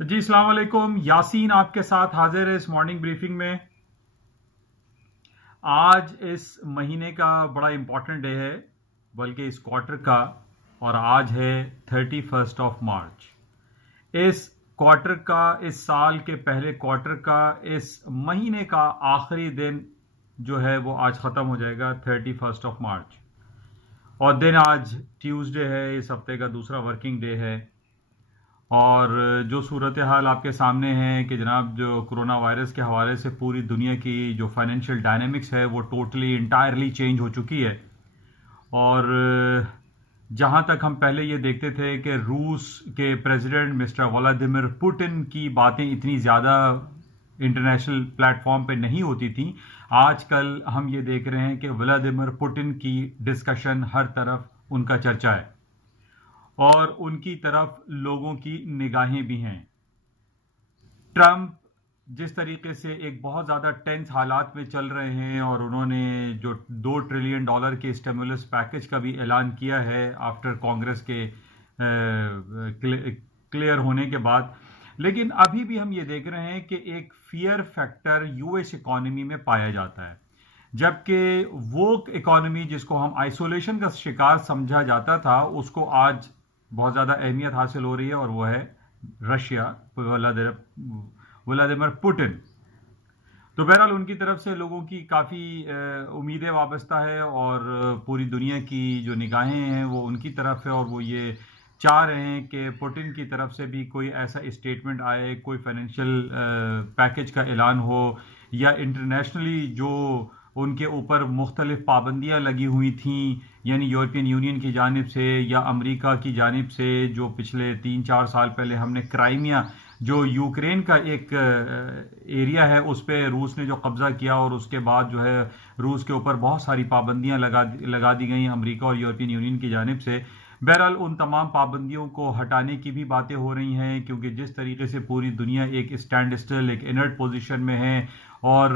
جی السلام علیکم، یاسین آپ کے ساتھ حاضر ہے اس مارننگ بریفنگ میں۔ آج اس مہینے کا بڑا امپورٹنٹ ڈے ہے، بلکہ اس کوارٹر کا، اور آج ہے 31 مارچ۔ اس کوارٹر کا، اس سال کے پہلے کوارٹر کا، اس مہینے کا آخری دن جو ہے وہ آج ختم ہو جائے گا 31 مارچ، اور دن آج ٹیوزڈے ہے، اس ہفتے کا دوسرا ورکنگ ڈے ہے۔ اور جو صورتحال آپ کے سامنے ہے کہ جناب جو کرونا وائرس کے حوالے سے پوری دنیا کی جو فائنینشیل ڈائنامکس ہے وہ ٹوٹلی انٹائرلی چینج ہو چکی ہے۔ اور جہاں تک ہم پہلے یہ دیکھتے تھے کہ روس کے پریزیڈنٹ مسٹر ولادیمیر پوٹن کی باتیں اتنی زیادہ انٹرنیشنل پلیٹ فارم پہ نہیں ہوتی تھیں، آج کل ہم یہ دیکھ رہے ہیں کہ ولادیمیر پوٹن کی ڈسکشن ہر طرف ان کا چرچا ہے، اور ان کی طرف لوگوں کی نگاہیں بھی ہیں۔ ٹرمپ جس طریقے سے ایک بہت زیادہ ٹینس حالات میں چل رہے ہیں، اور انہوں نے جو $2 ٹریلین کے اسٹیمولس پیکج کا بھی اعلان کیا ہے آفٹر کانگریس کے کلیئر ہونے کے بعد، لیکن ابھی بھی ہم یہ دیکھ رہے ہیں کہ ایک fear factor U S economy میں پایا جاتا ہے، جبکہ وہ اکانومی جس کو ہم آئسولیشن کا شکار سمجھا جاتا تھا اس کو آج بہت زیادہ اہمیت حاصل ہو رہی ہے، اور وہ ہے رشیا، ولادیمیر پوٹن۔ تو بہرحال ان کی طرف سے لوگوں کی کافی امیدیں وابستہ ہے، اور پوری دنیا کی جو نگاہیں ہیں وہ ان کی طرف ہے، اور وہ یہ چاہ رہے ہیں کہ پوٹن کی طرف سے بھی کوئی ایسا اسٹیٹمنٹ آئے، کوئی فائنینشیل پیکج کا اعلان ہو، یا انٹرنیشنلی جو ان کے اوپر مختلف پابندیاں لگی ہوئی تھیں، یعنی یورپین یونین کی جانب سے یا امریکہ کی جانب سے، جو پچھلے 3-4 سال پہلے ہم نے کرائمیا جو یوکرین کا ایک ایریا ہے اس پہ روس نے جو قبضہ کیا، اور اس کے بعد جو ہے روس کے اوپر بہت ساری پابندیاں لگا دی گئیں امریکہ اور یورپین یونین کی جانب سے۔ بہرحال ان تمام پابندیوں کو ہٹانے کی بھی باتیں ہو رہی ہیں، کیونکہ جس طریقے سے پوری دنیا ایک اسٹینڈ اسٹل، ایک انرٹ پوزیشن میں ہے، اور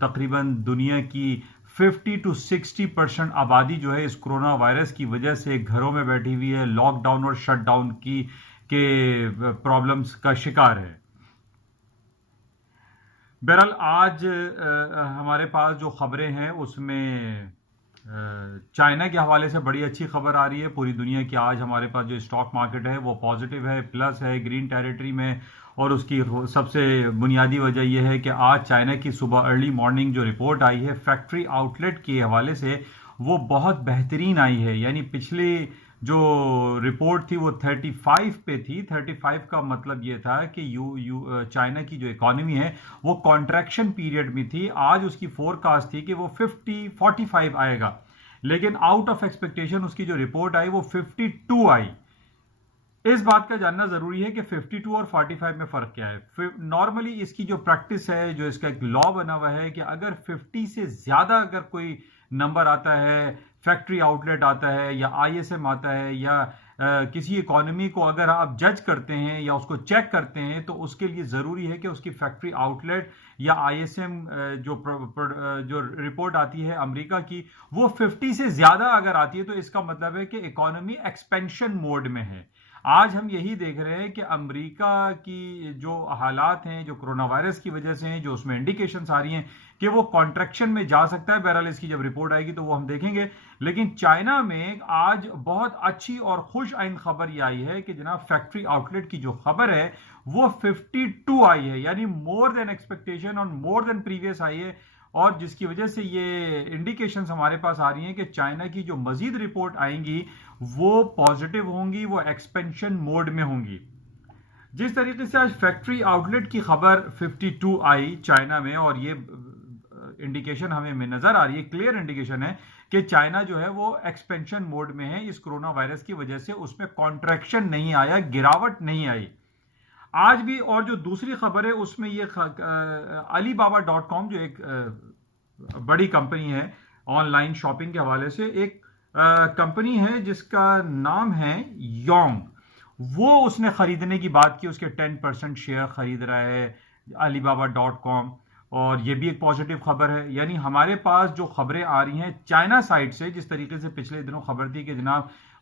تقریباً دنیا کی 50-60% آبادی جو ہے اس کرونا وائرس کی وجہ سے گھروں میں بیٹھی ہوئی ہے، لاک ڈاؤن اور شٹ ڈاؤن کے پرابلمز کا شکار ہے۔ بہرحال آج ہمارے پاس جو خبریں ہیں اس میں چائنا کے حوالے سے بڑی اچھی خبر آ رہی ہے پوری دنیا کی۔ آج ہمارے پاس جو اسٹاک مارکیٹ ہے وہ پازیٹیو ہے، پلس ہے، گرین ٹیریٹری میں، اور اس کی سب سے بنیادی وجہ یہ ہے کہ آج چائنا کی صبح ارلی مارننگ جو رپورٹ آئی ہے فیکٹری آؤٹ لیٹ کے حوالے سے وہ بہت بہترین آئی ہے، یعنی پچھلی جو رپورٹ تھی وہ 35 پہ تھی۔ 35 کا مطلب یہ تھا کہ چائنا کی جو اکانومی ہے وہ کانٹریکشن پیریڈ میں تھی، آج اس کی فور کاسٹ تھی کہ وہ 45 آئے گا، لیکن آؤٹ آف ایکسپیکٹیشن اس کی جو رپورٹ آئی وہ 52 آئی۔ اس بات کا جاننا ضروری ہے کہ 52 اور 45 میں فرق کیا ہے۔ نارملی اس کی جو پریکٹس ہے، جو اس کا ایک لا بنا ہوا ہے کہ اگر 50 سے زیادہ اگر کوئی نمبر آتا ہے، فیکٹری آؤٹ لیٹ آتا ہے یا آئی ایس ایم آتا ہے، یا کسی اکانومی کو اگر آپ جج کرتے ہیں یا اس کو چیک کرتے ہیں، تو اس کے لیے ضروری ہے کہ اس کی فیکٹری آؤٹ لیٹ یا آئی ایس ایم جو رپورٹ آتی ہے امریکہ کی وہ 50 سے زیادہ اگر آتی ہے تو اس کا مطلب ہے کہ اکانومی ایکسپینشن موڈ میں ہے۔ آج ہم یہی دیکھ رہے ہیں کہ امریکہ کی جو حالات ہیں جو کرونا وائرس کی وجہ سے ہیں، جو اس میں انڈیکیشنز آ رہی ہیں کہ وہ کانٹریکشن میں جا سکتا ہے، بہرحال اس کی جب رپورٹ آئے گی تو وہ ہم دیکھیں گے۔ لیکن چائنا میں آج بہت اچھی اور خوش آئند خبر یہ آئی ہے کہ جناب فیکٹری آؤٹ لیٹ کی جو خبر ہے وہ 52 آئی ہے، یعنی مور دین ایکسپیکٹیشن اور مور دین پریویس آئی ہے، اور جس کی وجہ سے یہ انڈیکیشنز ہمارے پاس آ رہی ہیں کہ چائنا کی جو مزید رپورٹ آئیں گی وہ پازیٹیو ہوں گی، وہ ایکسپینشن موڈ میں ہوں گی۔ جس طریقے سے آج فیکٹری آؤٹ لیٹ کی خبر 52 آئی چائنا میں، اور یہ انڈیکیشن ہمیں نظر آ رہی ہے، کلیئر انڈیکیشن ہے کہ چائنا جو ہے وہ ایکسپینشن موڈ میں ہے، اس کرونا وائرس کی وجہ سے اس میں کانٹریکشن نہیں آیا، گراوٹ نہیں آئی۔ آج بھی اور جو دوسری خبر ہے اس میں یہ علی بابا.com جو ایک بڑی کمپنی ہے آن لائن شاپنگ کے حوالے سے، ایک کمپنی ہے جس کا نام ہے یونگ، وہ اس نے خریدنے کی بات کی، اس کے 10% شیئر خرید رہا ہے علی بابا.com، اور یہ بھی ایک پازیٹیو خبر ہے۔ یعنی ہمارے پاس جو خبریں آ رہی ہیں چائنا سائٹ سے، جس طریقے سے پچھلے دنوں خبر تھی کہ جناب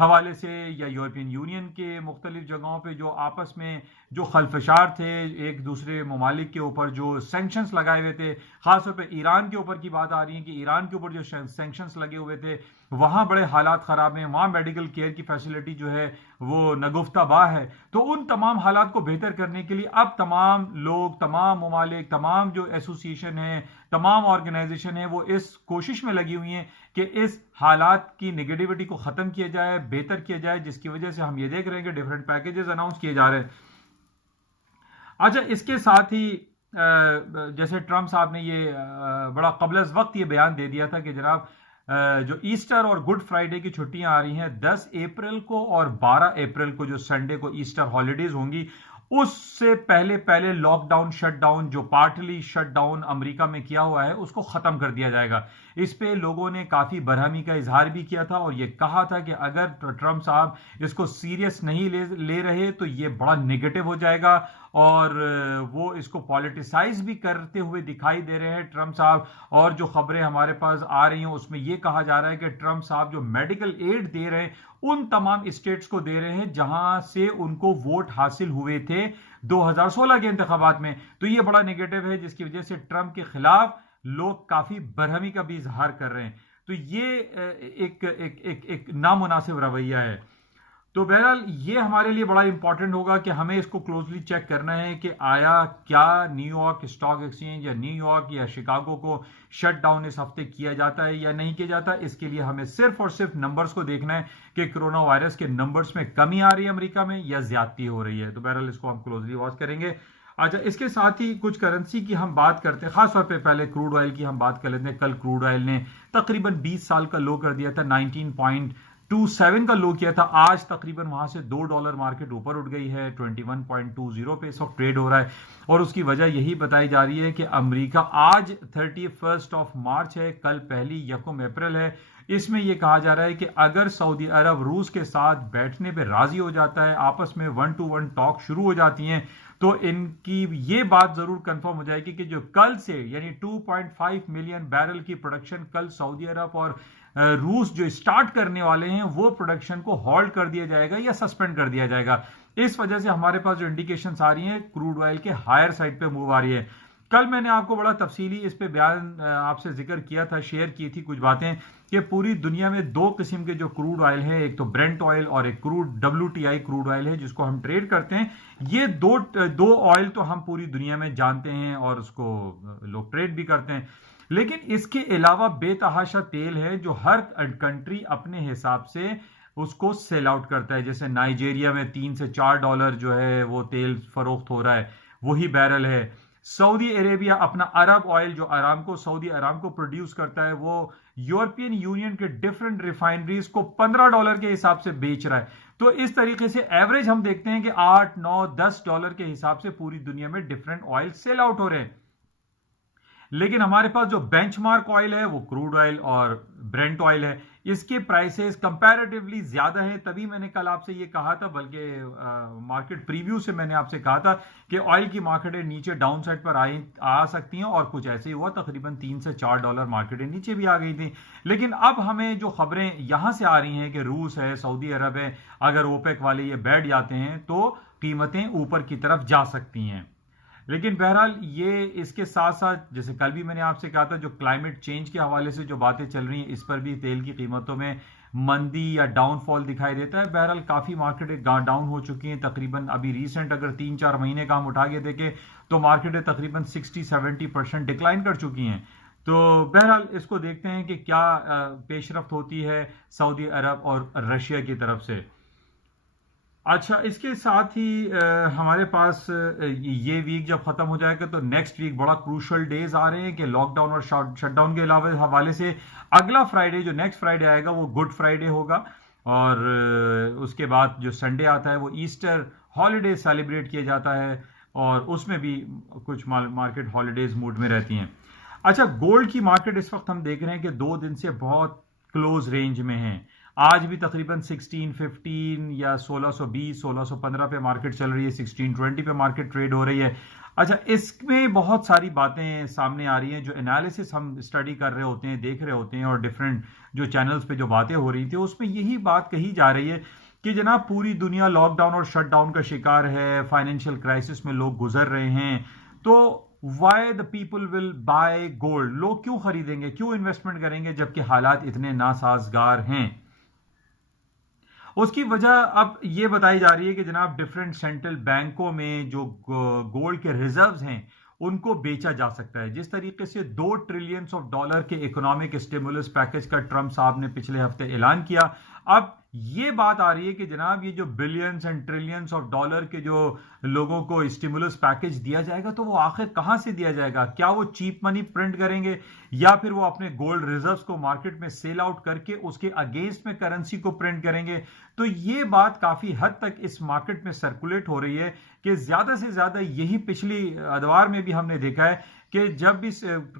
حوالے سے یا یورپین یونین کے مختلف جگہوں پہ جو آپس میں جو خلفشار تھے ایک دوسرے ممالک کے اوپر جو سینکشنز لگائے ہوئے تھے، خاص طور پہ ایران کے اوپر کی بات آ رہی ہے کہ ایران کے اوپر جو سینکشنز لگے ہوئے تھے وہاں بڑے حالات خراب ہیں، وہاں میڈیکل کیئر کی فیسلٹی جو ہے وہ نگفتہ باہ ہے. تو ان تمام حالات کو بہتر کرنے کے لیے اب تمام لوگ، تمام ممالک، تمام جو ایسوسیشن ہیں، تمام آرگنائزیشن ہیں، وہ اس کوشش میں لگی ہوئی ہیں کہ اس حالات کی نگیٹیوٹی کو ختم کیا جائے، بہتر کیا جائے، جس کی وجہ سے ہم یہ دیکھ رہے ہیں کہ ڈیفرنٹ پیکیجز اناؤنس کیے جا رہے ہیں. اچھا، اس کے ساتھ ہی جیسے ٹرمپ صاحب نے یہ بڑا قبل از وقت یہ بیان دے دیا تھا کہ جناب جو ایسٹر اور گڈ فرائیڈے کی چھٹیاں آ رہی ہیں 10 اپریل کو اور 12 اپریل کو جو سنڈے کو ایسٹر ہالیڈیز ہوں گی، اس سے پہلے لاک ڈاؤن شٹ ڈاؤن جو پارٹلی شٹ ڈاؤن امریکہ میں کیا ہوا ہے اس کو ختم کر دیا جائے گا. اس پہ لوگوں نے کافی برہمی کا اظہار بھی کیا تھا اور یہ کہا تھا کہ اگر ٹرمپ صاحب اس کو سیریس نہیں لے رہے تو یہ بڑا نیگیٹو ہو جائے گا، اور وہ اس کو پولیٹیسائز بھی کرتے ہوئے دکھائی دے رہے ہیں ٹرمپ صاحب. اور جو خبریں ہمارے پاس آ رہی ہیں اس میں یہ کہا جا رہا ہے کہ ٹرمپ صاحب جو میڈیکل ایڈ دے رہے ہیں ان تمام اسٹیٹس کو دے رہے ہیں جہاں سے ان کو ووٹ حاصل ہوئے تھے 2016 کے انتخابات میں. تو یہ بڑا نیگیٹو ہے جس کی وجہ سے ٹرمپ کے خلاف لوگ کافی برہمی کا بھی اظہار کر رہے ہیں. تو یہ ایک نامناسب رویہ ہے. تو بہرحال یہ ہمارے لیے بڑا امپورٹنٹ ہوگا کہ ہمیں اس کو کلوزلی چیک کرنا ہے کہ آیا کیا نیو یارک اسٹاک ایکسچینج یا نیو یارک یا شکاگو کو شٹ ڈاؤن اس ہفتے کیا جاتا ہے یا نہیں کیا جاتا. اس کے لیے ہمیں صرف اور صرف نمبرز کو دیکھنا ہے کہ کرونا وائرس کے نمبرز میں کمی آ رہی ہے امریکہ میں یا زیادتی ہو رہی ہے. تو بہرحال اس کو ہم کلوزلی واچ کریں گے. اچھا، اس کے ساتھ ہی کچھ کرنسی کی ہم بات کرتے ہیں، خاص طور پہ پہلے کروڈ آئل کی ہم بات کر لیتے ہیں. کل کروڈ آئل نے تقریباً 20 سال کا لو کر دیا تھا، 19.27 کا لو کیا تھا. آج تقریباً وہاں سے $2 مارکیٹ اوپر اٹھ گئی ہے، 21.20 پہ اس وقت ٹریڈ ہو رہا ہے. اور اس کی وجہ یہی بتائی جا رہی ہے کہ امریکہ آج 31 مارچ ہے، کل 1 اپریل ہے. اس میں یہ کہا جا رہا ہے کہ اگر سعودی عرب روس کے ساتھ بیٹھنے پہ راضی ہو جاتا ہے، آپس میں 1 to 1 ٹاک شروع ہو جاتی ہیں، تو ان کی یہ بات ضرور کنفرم ہو جائے گی کہ جو کل سے یعنی 2.5 ملین بیرل کی پروڈکشن کل سعودی عرب اور روس جو سٹارٹ کرنے والے ہیں وہ پروڈکشن کو ہالٹ کر دیا جائے گا یا سسپینڈ کر دیا جائے گا. اس وجہ سے ہمارے پاس جو انڈیکیشنز آ رہی ہیں کروڈ آئل کے ہائر سائڈ پہ موو آ رہی ہے. کل میں نے آپ کو بڑا تفصیلی اس پہ بیان آپ سے ذکر کیا تھا، شیئر کی تھی کچھ باتیں کہ پوری دنیا میں 2 قسم کے جو کروڈ آئل ہے، ایک تو برنٹ آئل اور ایک WTI کروڈ آئل ہے جس کو ہم ٹریڈ کرتے ہیں. یہ دو آئل تو ہم پوری دنیا میں جانتے ہیں اور اس کو لوگ ٹریڈ بھی کرتے ہیں. لیکن اس کے علاوہ بے تحاشا تیل ہے جو ہر کنٹری اپنے حساب سے اس کو سیل آؤٹ کرتا ہے. جیسے نائجیریا میں $3 سے $4 جو ہے وہ تیل فروخت ہو رہا ہے، وہی بیرل ہے. سعودی عربیہ اپنا عرب آئل جو سعودی ارامکو پروڈیوس کرتا ہے وہ یورپین یونین کے ڈیفرنٹ ریفائنریز کو $15 کے حساب سے بیچ رہا ہے. تو اس طریقے سے ایوریج ہم دیکھتے ہیں کہ $8, $9, $10 کے حساب سے پوری دنیا میں ڈیفرنٹ آئل سیل آؤٹ ہو رہے ہیں. لیکن ہمارے پاس جو بینچ مارک آئل ہے وہ کروڈ آئل اور برنٹ آئل ہے. اس کے پرائسز کمپیریٹیولی زیادہ ہیں. تبھی میں نے کل آپ سے یہ کہا تھا، بلکہ مارکیٹ پریویو سے میں نے آپ سے کہا تھا کہ آئل کی مارکیٹیں نیچے ڈاؤن سائڈ پر آ سکتی ہیں، اور کچھ ایسے ہی ہوا، تقریباً $3 سے $4 مارکیٹیں نیچے بھی آ گئی تھیں. لیکن اب ہمیں جو خبریں یہاں سے آ رہی ہیں کہ روس ہے، سعودی عرب ہے، اگر اوپیک والے یہ بیٹھ جاتے ہیں تو قیمتیں اوپر کی طرف جا سکتی ہیں. لیکن بہرحال یہ اس کے ساتھ ساتھ جیسے کل بھی میں نے آپ سے کہا تھا جو کلائمیٹ چینج کے حوالے سے جو باتیں چل رہی ہیں اس پر بھی تیل کی قیمتوں میں مندی یا ڈاؤن فال دکھائی دیتا ہے. بہرحال کافی مارکیٹیں ڈاؤن ہو چکی ہیں، تقریباً ابھی ریسنٹ اگر 3-4 مہینے کا ہم اٹھا کے دیکھیں تو مارکیٹیں تقریباً 60-70% ڈکلائن کر چکی ہیں. تو بہرحال اس کو دیکھتے ہیں کہ کیا پیش رفت ہوتی ہے سعودی عرب اور رشیا کی طرف سے. اچھا، اس کے ساتھ ہی ہمارے پاس یہ ویک جب ختم ہو جائے گا تو نیکسٹ ویک بڑا کروشل ڈیز آ رہے ہیں کہ لاک ڈاؤن اور شٹ ڈاؤن کے علاوہ حوالے سے اگلا فرائیڈے جو نیکسٹ فرائیڈے آئے گا وہ گڈ فرائیڈے ہوگا، اور اس کے بعد جو سنڈے آتا ہے وہ ایسٹر ہالیڈے سیلیبریٹ کیا جاتا ہے، اور اس میں بھی کچھ مارکیٹ ہالیڈیز موڈ میں رہتی ہیں. اچھا، گولڈ کی مارکیٹ اس وقت ہم دیکھ رہے ہیں کہ 2 دن سے بہت کلوز رینج میں ہیں. آج بھی تقریباً 1615 یا 1620 1615 پہ مارکیٹ چل رہی ہے، 1620 پہ مارکیٹ ٹریڈ ہو رہی ہے. اچھا، اس میں بہت ساری باتیں سامنے آ رہی ہیں، جو انالیسس ہم اسٹڈی کر رہے ہوتے ہیں، دیکھ رہے ہوتے ہیں، اور ڈفرینٹ جو چینلز پہ جو باتیں ہو رہی تھی اس میں یہی بات کہی جا رہی ہے کہ جناب پوری دنیا لاک ڈاؤن اور شٹ ڈاؤن کا شکار ہے، فائنینشیل کرائسس میں لوگ گزر رہے ہیں، تو why the people will buy gold, لوگ کیوں خریدیں گے، کیوں انویسٹمنٹ کریں گے جبکہ حالات اتنے ناسازگار ہیں؟ اس کی وجہ اب یہ بتائی جا رہی ہے کہ جناب ڈفرینٹ سینٹرل بینکوں میں جو گولڈ کے ریزروز ہیں ان کو بیچا جا سکتا ہے، جس طریقے سے $2 ٹریلین کے اکنامک اسٹیمولس پیکج کا ٹرمپ صاحب نے پچھلے ہفتے اعلان کیا۔ اب یہ بات آ رہی ہے کہ جناب یہ جو billions and trillions of dollar کے جو لوگوں کو اسٹیمولس پیکج دیا جائے گا تو وہ آخر کہاں سے دیا جائے گا؟ کیا وہ چیپ منی پرنٹ کریں گے یا پھر وہ اپنے گولڈ ریزروز کو مارکیٹ میں سیل آؤٹ کر کے اس کے اگینسٹ میں کرنسی کو پرنٹ کریں گے؟ تو یہ بات کافی حد تک اس مارکیٹ میں سرکولیٹ ہو رہی ہے کہ زیادہ سے زیادہ یہی پچھلی ادوار میں بھی ہم نے دیکھا ہے کہ جب بھی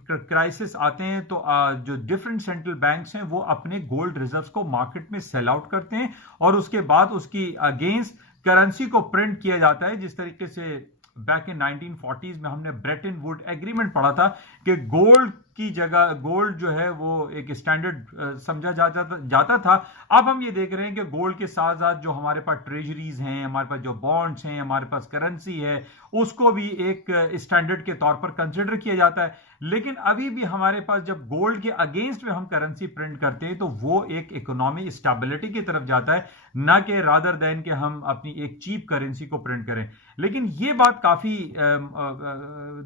کرائسس آتے ہیں تو جو ڈفرینٹ سینٹرل بینکس ہیں وہ اپنے گولڈ ریزروز کو مارکیٹ میں سیل آؤٹ کرتے ہیں اور اس کے بعد اس کی اگینسٹ کرنسی کو پرنٹ کیا جاتا ہے، جس طریقے سے بیک ان 1940s میں ہم نے بریٹن ووڈ ایگریمنٹ پڑھا تھا کہ گولڈ کی جگہ گولڈ جو ہے وہ ایک اسٹینڈرڈ سمجھا جاتا تھا۔ اب ہم یہ دیکھ رہے ہیں کہ گولڈ کے ساتھ ساتھ جو ہمارے پاس ٹریجریز ہیں، ہمارے پاس جو بانڈز ہیں، ہمارے پاس کرنسی ہے، اس کو بھی ایک اسٹینڈرڈ کے طور پر کنسیڈر کیا جاتا ہے، لیکن ابھی بھی ہمارے پاس جب گولڈ کے اگینسٹ میں ہم کرنسی پرنٹ کرتے ہیں تو وہ ایک اکنامی اسٹیبلٹی کی طرف جاتا ہے، نہ کہ رادر دین کہ ہم اپنی ایک چیپ کرنسی کو پرنٹ کریں۔ لیکن یہ بات کافی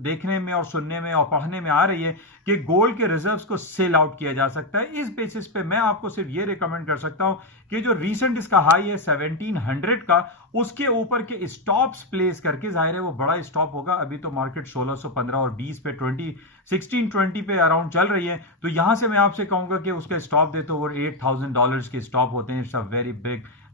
دیکھنے میں اور سننے میں اور پڑھنے میں آ رہی ہے کہ گولڈ کے ریزروز کو سیل آؤٹ کیا جا سکتا ہے۔ اس بیسس پہ میں آپ کو صرف یہ ریکمنڈ کر سکتا ہوں کہ جو ریسنٹ اس کا ہائی ہے 1700 کا، اس کے اوپر کے اسٹاپس پلیس کر کے، ظاہر ہے وہ بڑا اسٹاپ ہوگا، ابھی تو مارکیٹ 1615 اور 20 پہ 1620 پہ اراؤنڈ چل رہی ہے، تو یہاں سے میں آپ سے کہوں گا کہ اس کا اسٹاپ دے تو وہ $8000 کے اسٹاپ ہوتے ہیں، it's a very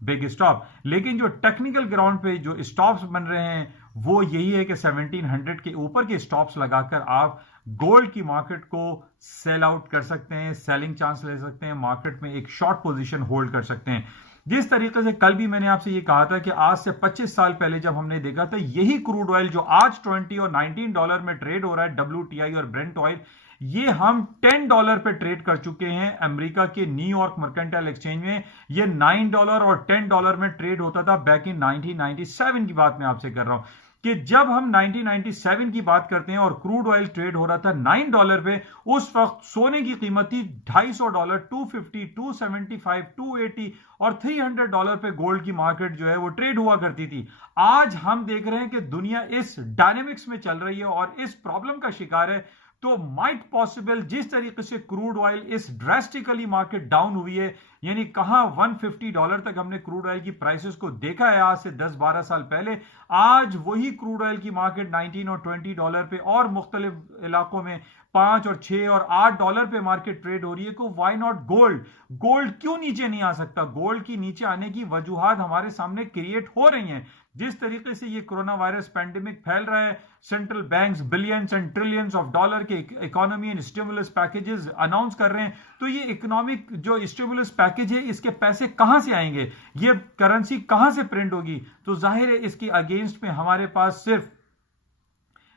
big stop. لیکن جو ٹیکنیکل گراؤنڈ پہ جو اسٹاپس بن رہے ہیں وہ یہی ہے کہ 1700 کے اوپر کے اسٹاپس لگا کر آپ گولڈ کی مارکیٹ کو سیل آؤٹ کر سکتے ہیں، سیلنگ چانس لے سکتے ہیں، مارکیٹ میں ایک شارٹ پوزیشن ہولڈ کر سکتے ہیں۔ جس طریقے سے کل بھی میں نے آپ سے یہ کہا تھا کہ آج سے 25 سال پہلے جب ہم نے دیکھا تھا یہی کروڈ آئل جو آج $20 اور $19 میں ٹریڈ ہو رہا ہے، WTI اور برنٹ آئل، یہ ہم $10 پہ ٹریڈ کر چکے ہیں امریکہ کے نیو یارک مرکنٹائل ایکسچینج میں۔ یہ $9 اور $10 میں ٹریڈ ہوتا تھا بیک ان 1997 کی بات میں آپ سے کر رہا ہوں کہ جب ہم 1997 کی بات کرتے ہیں اور کروڈ آئل ٹریڈ ہو رہا تھا $9 پہ، اس وقت سونے کی قیمت تھی $250، $250، $275، $280 اور $300 پہ گولڈ کی مارکیٹ جو ہے وہ ٹریڈ ہوا کرتی تھی۔ آج ہم دیکھ رہے ہیں کہ دنیا اس ڈائنامکس میں چل رہی ہے اور اس پرابلم کا شکار ہے، تو مائٹ پاسبل جس طریقے سے کروڈ آئل اس ڈراسٹیکلی مارکیٹ ڈاؤن ہوئی ہے، یعنی کہاں $150 تک ہم نے کروڈ آئل کی پرائسز کو دیکھا ہے آج سے 10-12 سال پہلے، آج وہی کروڈ آئل کی مارکیٹ $19 اور $20 پہ اور مختلف علاقوں میں $5 اور $6 اور $8 پہ مارکیٹ ٹریڈ ہو رہی ہے۔ کو وائی ناٹ گولڈ کیوں نیچے نہیں آ سکتا؟ گولڈ کی نیچے آنے کی وجوہات ہمارے سامنے کریٹ ہو رہی ہیں۔ جس طریقے سے یہ کرونا وائرس پینڈیمک پھیل رہا ہے، central banks billions and trillions of dollar کے economy and stimulus packages announce کر رہے ہیں، تو یہ اکنامک جو اسٹیمولس پیکیج ہے اس کے پیسے کہاں سے آئیں گے؟ یہ کرنسی کہاں سے پرنٹ ہوگی؟ تو ظاہر ہے اس کی اگینسٹ میں ہمارے پاس صرف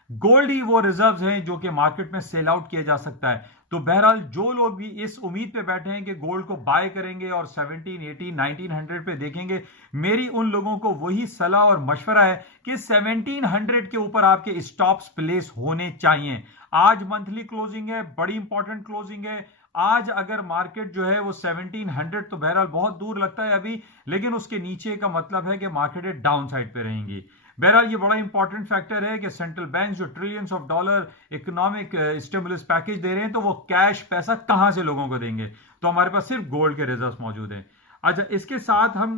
گولڈ ہی وہ ریزروز ہیں جو کہ مارکیٹ میں سیل آؤٹ کیا جا سکتا ہے۔ تو بہرحال جو لوگ بھی اس امید پہ بیٹھے ہیں کہ گولڈ کو بائی کریں گے اور 1780 1900 پہ دیکھیں گے، میری ان لوگوں کو وہی صلاح اور مشورہ ہے کہ 1700 کے اوپر آپ کے اسٹاپس پلیس ہونے چاہیے۔ آج منتھلی کلوزنگ ہے، بڑی امپورٹنٹ کلوزنگ ہے۔ آج اگر مارکیٹ جو ہے وہ 1700 تو بہرحال بہت دور لگتا ہے ابھی، لیکن اس کے نیچے کا مطلب ہے کہ مارکیٹ ڈاؤن سائڈ پہ رہیں گی۔ بہرحال یہ بڑا امپورٹنٹ فیکٹر ہے کہ سینٹرل بینک جو trillions of dollar economic stimulus package دے رہے ہیں تو وہ کیش پیسہ کہاں سے لوگوں کو دیں گے؟ تو ہمارے پاس صرف گولڈ کے ریزروز موجود ہیں۔ اچھا، اس کے ساتھ ہم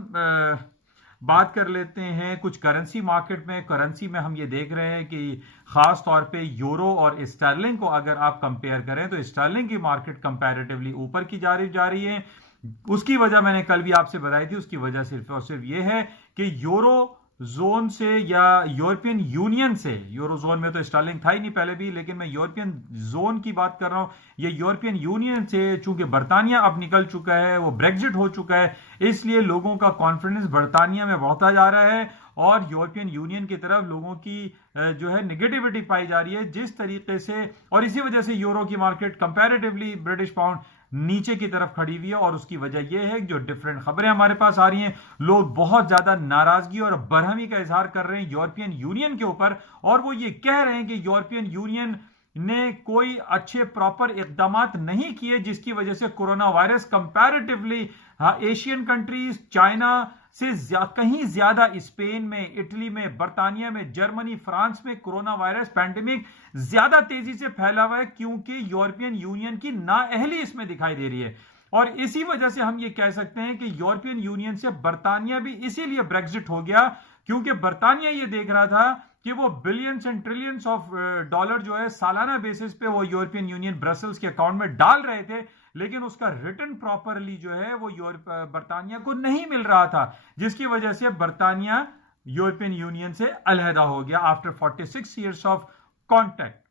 بات کر لیتے ہیں کچھ کرنسی مارکیٹ میں۔ کرنسی میں ہم یہ دیکھ رہے ہیں کہ خاص طور پہ یورو اور اسٹرلنگ کو اگر آپ کمپیئر کریں تو اسٹرلنگ کی مارکیٹ کمپیریٹیولی اوپر کی جا رہی ہے۔ اس کی وجہ میں نے کل بھی آپ سے بتائی تھی، اس کی وجہ صرف اور صرف یہ ہے کہ یورو زون سے یا یورپین یونین سے، یورو زون میں تو اسٹرلنگ تھا ہی نہیں پہلے بھی، لیکن میں یورپین زون کی بات کر رہا ہوں، یہ یورپین یونین سے چونکہ برطانیہ اب نکل چکا ہے، وہ بریگزٹ ہو چکا ہے، اس لیے لوگوں کا کانفیڈنس برطانیہ میں بڑھتا جا رہا ہے اور یورپین یونین کی طرف لوگوں کی جو ہے نگیٹیوٹی پائی جا رہی ہے جس طریقے سے, اور اسی وجہ سے یورو کی مارکیٹ کمپیریٹیولی برٹش پاؤنڈ نیچے کی طرف کھڑی ہوئی ہے. اور اس کی وجہ یہ ہے کہ جو ڈفرینٹ خبریں ہمارے پاس آ رہی ہیں, لوگ بہت زیادہ ناراضگی اور برہمی کا اظہار کر رہے ہیں یورپین یونین کے اوپر, اور وہ یہ کہہ رہے ہیں کہ یورپین یونین نے کوئی اچھے پراپر اقدامات نہیں کیے جس کی وجہ سے corona virus comparatively Asian countries, China سے کہیں زیادہ اسپین میں, اٹلی میں, برطانیہ میں, جرمنی, فرانس میں کورونا وائرس پینڈیمک زیادہ تیزی سے پھیلا ہوا ہے, کیونکہ یورپین یونین کی نااہلی اس میں دکھائی دے رہی ہے. اور اسی وجہ سے ہم یہ کہہ سکتے ہیں کہ یورپین یونین سے برطانیہ بھی اسی لیے بریگزٹ ہو گیا, کیونکہ برطانیہ یہ دیکھ رہا تھا کہ وہ billions and trillions of dollar جو ہے سالانہ بیسس پہ وہ یورپین یونین برسلز کے اکاؤنٹ میں ڈال رہے تھے, لیکن اس کا ریٹرن پراپرلی جو ہے وہ برطانیہ کو نہیں مل رہا تھا, جس کی وجہ سے برطانیہ یورپین یونین سے علیحدہ ہو گیا آفٹر 46 ایئرس آف کانٹیکٹ.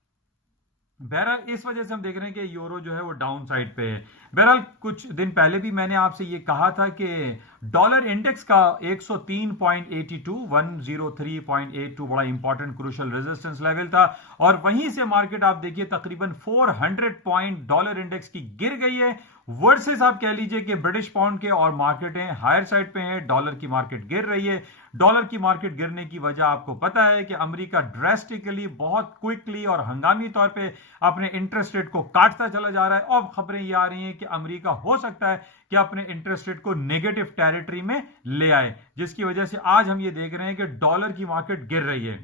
بہرحال اس وجہ سے ہم دیکھ رہے ہیں کہ یورو جو ہے وہ ڈاؤن سائڈ پہ ہے. بہرحال کچھ دن پہلے بھی میں نے آپ سے یہ کہا تھا کہ ڈالر انڈیکس کا 103.82 103.82 بڑا امپورٹنٹ کروشل ریزسٹنس لیول تھا, اور وہیں سے مارکیٹ آپ دیکھیے تقریباً 400 پوائنٹ ڈالر انڈیکس کی گر گئی ہے, ورسز آپ کہہ لیجئے کہ برٹش پاؤنڈ کے اور مارکیٹیں ہائر سائڈ پہ ہیں, ڈالر کی مارکیٹ گر رہی ہے. ڈالر کی مارکیٹ گرنے کی وجہ آپ کو پتا ہے کہ امریکہ ڈریسٹکلی بہت کوئکلی اور ہنگامی طور پہ اپنے انٹرسٹ ریٹ کو کاٹتا چلا جا رہا ہے, اور خبریں یہ آ رہی ہیں کہ امریکہ ہو سکتا ہے کہ اپنے انٹرسٹ ریٹ کو نیگیٹو ٹیریٹری میں لے آئے, جس کی وجہ سے آج ہم یہ دیکھ رہے ہیں کہ ڈالر کی مارکیٹ گر رہی ہے.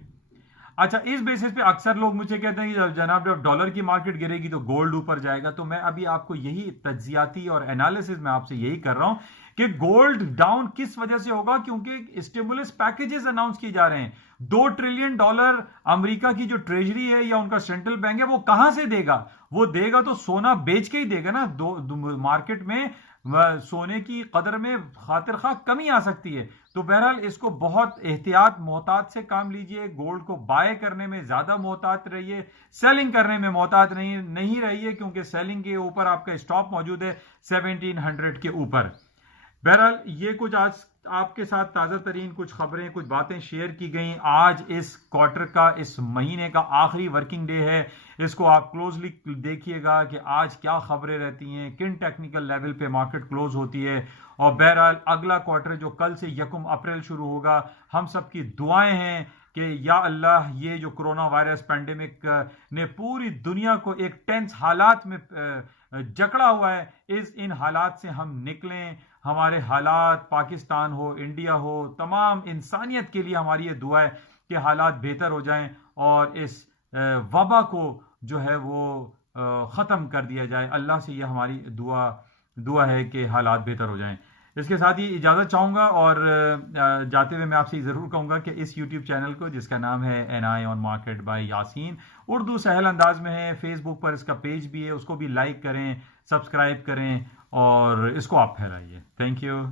اچھا, اس بیسس پہ اکثر لوگ مجھے کہتے ہیں کہ جناب جب ڈالر کی مارکیٹ گرے گی تو گولڈ اوپر جائے گا, تو میں ابھی آپ کو یہی تجزیاتی اور انالیسز میں آپ سے یہی کر رہا ہوں کہ گولڈ ڈاؤن کس وجہ سے ہوگا, کیونکہ اسٹیمولس پیکیجز اناؤنس کیے جا رہے ہیں. $2 ٹریلین امریکہ کی جو ٹریجری ہے یا ان کا سینٹرل بینک ہے وہ کہاں سے دے گا, وہ دے گا تو سونا بیچ کے ہی دے گا نا. مارکیٹ میں سونے کی قدر میں خاطر خواہ کمی آ سکتی ہے. تو بہرحال اس کو بہت احتیاط محتاط سے کام لیجئے, گولڈ کو بائے کرنے میں زیادہ محتاط رہیے, سیلنگ کرنے میں محتاط نہیں رہیے, کیونکہ سیلنگ کے اوپر آپ کا اسٹاپ موجود ہے 1700 کے اوپر. بہرحال یہ کچھ آج آپ کے ساتھ تازہ ترین کچھ خبریں, کچھ باتیں شیئر کی گئیں. آج اس کوارٹر کا, اس مہینے کا آخری ورکنگ ڈے ہے, اس کو آپ کلوزلی دیکھیے گا کہ آج کیا خبریں رہتی ہیں, کن ٹیکنیکل لیول پہ مارکیٹ کلوز ہوتی ہے. اور بہرحال اگلا کوارٹر جو کل سے 1 اپریل شروع ہوگا, ہم سب کی دعائیں ہیں کہ یا اللہ یہ جو کرونا وائرس پینڈیمک نے پوری دنیا کو ایک ٹینس حالات میں جکڑا ہوا ہے, ان حالات سے ہم نکلیں. ہمارے حالات پاکستان ہو, انڈیا ہو, تمام انسانیت کے لیے ہماری یہ دعا ہے کہ حالات بہتر ہو جائیں اور اس وبا کو جو ہے وہ ختم کر دیا جائے. اللہ سے یہ ہماری دعا ہے کہ حالات بہتر ہو جائیں. اس کے ساتھ ہی اجازت چاہوں گا, اور جاتے ہوئے میں آپ سے یہ ضرور کہوں گا کہ اس یوٹیوب چینل کو جس کا نام ہے an eye on market by Yasin, Urdu سہل انداز میں ہے, فیس بک پر اس کا پیج بھی ہے, اس کو بھی لائک کریں, سبسکرائب کریں اور اس کو آپ پھیلائیے. Thank you.